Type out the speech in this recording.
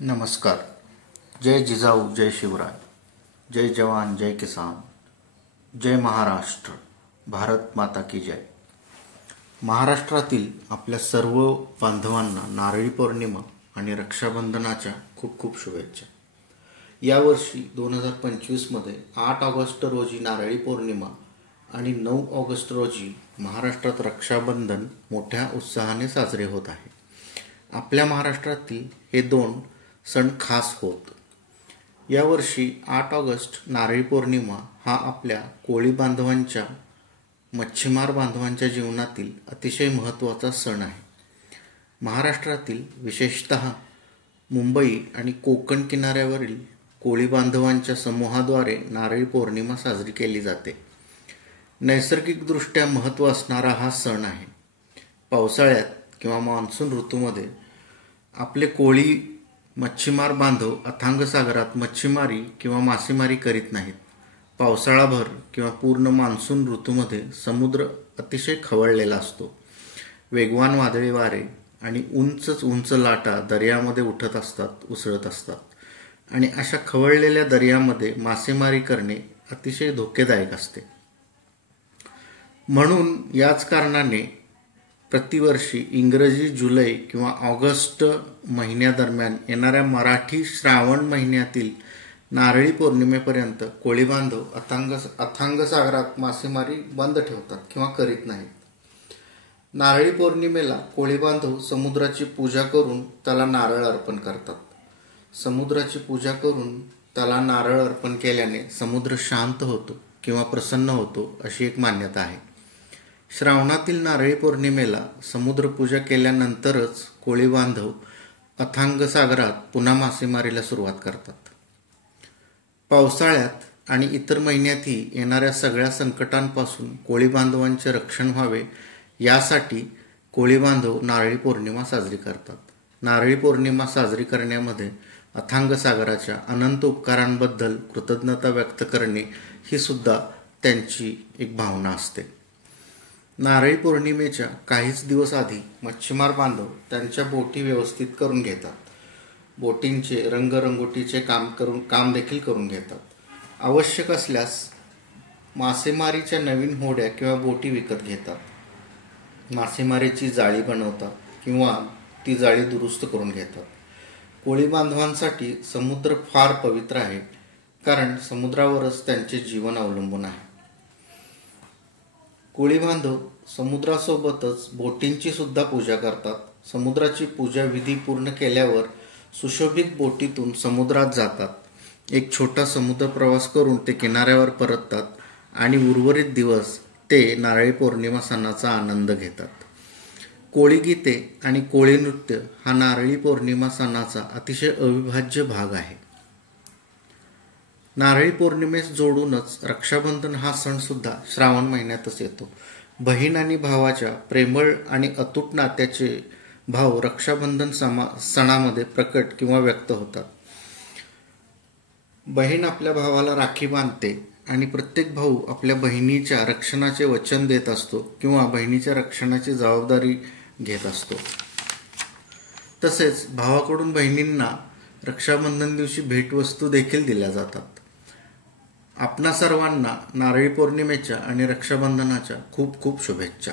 नमस्कार. जय जिजाऊ, जय शिवराय, जय जवान, जय किसान, जय महाराष्ट्र, भारत माता की जय. महाराष्ट्रातील आपल्या सर्व बांधवांना नारळी पौर्णिमा आणि रक्षाबंधनाच्या खूप खूप शुभेच्छा. यावर्षी 2025मध्ये 8 ऑगस्ट रोजी नारळी पौर्णिमा आणि 9 ऑगस्ट रोजी महाराष्ट्रात रक्षाबंधन मोठ्या उत्साहाने साजरे होत आहे. आपल्या महाराष्ट्रातील हे दोन सण खास होत. यावर्षी 8 ऑगस्ट नारळी पौर्णिमा हा आपल्या कोळी बांधवांच्या, मच्छीमार बांधवांच्या जीवनातील अतिशय महत्त्वाचा सण आहे. महाराष्ट्रातील विशेषतः मुंबई आणि कोकण किनाऱ्यावरील कोळी बांधवांच्या समूहाद्वारे नारळी पौर्णिमा साजरी केली जाते. नैसर्गिकदृष्ट्या महत्त्व असणारा हा सण आहे. पावसाळ्यात किंवा मान्सून ऋतूमध्ये आपले कोळी मच्छीमार बांधव अथांग सागरात मच्छीमारी किंवा मासेमारी करीत नाहीत. पावसाळाभर किंवा पूर्ण मान्सून ऋतूमध्ये समुद्र अतिशय खवळलेला असतो. वेगवान वादळी वारे आणि उंच लाटा दर्यामध्ये उठत असतात, उसळत असतात आणि अशा खवळलेल्या दर्यामध्ये मासेमारी करणे अतिशय धोकेदायक असते. म्हणून याच कारणाने प्रतिवर्षी इंग्रजी जुलै किंवा ऑगस्ट महिन्यादरम्यान येणाऱ्या मराठी श्रावण महिन्यातील नारळी पौर्णिमेपर्यंत कोळी बांधव अथांग सागरात मासेमारी बंद ठेवतात किंवा करीत नाहीत. नारळी पौर्णिमेला कोळी बांधव समुद्राची पूजा करून त्याला नारळ अर्पण करतात. समुद्राची पूजा करून त्याला नारळ अर्पण केल्याने समुद्र शांत होतो किंवा प्रसन्न होतो अशी एक मान्यता आहे. श्रावणातील नारळी पौर्णिमेला समुद्रपूजा केल्यानंतरच कोळी बांधव अथांग सागरात पुन्हा मासेमारीला सुरुवात करतात. पावसाळ्यात आणि इतर महिन्यातही येणाऱ्या सगळ्या संकटांपासून कोळी बांधवांचे रक्षण व्हावे यासाठी कोळी बांधव नारळी पौर्णिमा साजरी करतात. नारळी पौर्णिमा साजरी करण्यामध्ये अथांग सागराच्या अनंत उपकारांबद्दल कृतज्ञता व्यक्त करणे ही सुद्धा त्यांची एक भावना असते. नारळी पौर्णिमेच्या काहीच दिवस आधी मच्छीमार बांधव त्यांच्या बोटी व्यवस्थित करून घेतात. बोटींचे रंगरंगोटीचे काम देखील करून घेतात. आवश्यक असल्यास मासेमारीच्या नवीन होड्या किंवा बोटी विकत घेतात. मासेमारीची जाळी बनवतात किंवा ती जाळी दुरुस्त करून घेतात. कोळी बांधवांसाठी समुद्र फार पवित्र आहे, कारण समुद्रावरच त्यांचे जीवन अवलंबून आहे. कोळी बांधव समुद्रासोबतच बोटींची सुद्धा पूजा करतात. समुद्राची पूजा विधी पूर्ण केल्यावर सुशोभित बोटीतून समुद्रात जातात. एक छोटा समुद्र प्रवास करून ते किनाऱ्यावर परततात आणि उर्वरित दिवस ते नारळी पौर्णिमा सणाचा आनंद घेतात. कोळी गीते आणि कोळी नृत्य हा नारळी पौर्णिमा सणाचा अतिशय अविभाज्य भाग आहे. नारळी पौर्णिमेस जोडूनच रक्षाबंधन हा सण सुद्धा श्रावण महिन्यातच येतो. बहीण आणि भावाच्या प्रेमळ आणि अतूट नात्याचे भाव रक्षाबंधन सणामध्ये प्रकट किंवा व्यक्त होतात. बहीण आपल्या भावाला राखी बांधते आणि प्रत्येक भाऊ आपल्या बहिणीच्या रक्षणाचे वचन देत असतो किंवा बहिणीच्या रक्षणाची जबाबदारी घेत असतो. तसेच भावाकडून बहिणींना रक्षाबंधन दिवशी भेटवस्तू देखील दिल्या जातात. आपणा सर्वांना नारळी पौर्णिमेच्या आणि रक्षाबंधनाच्या खूप खूप शुभेच्छा.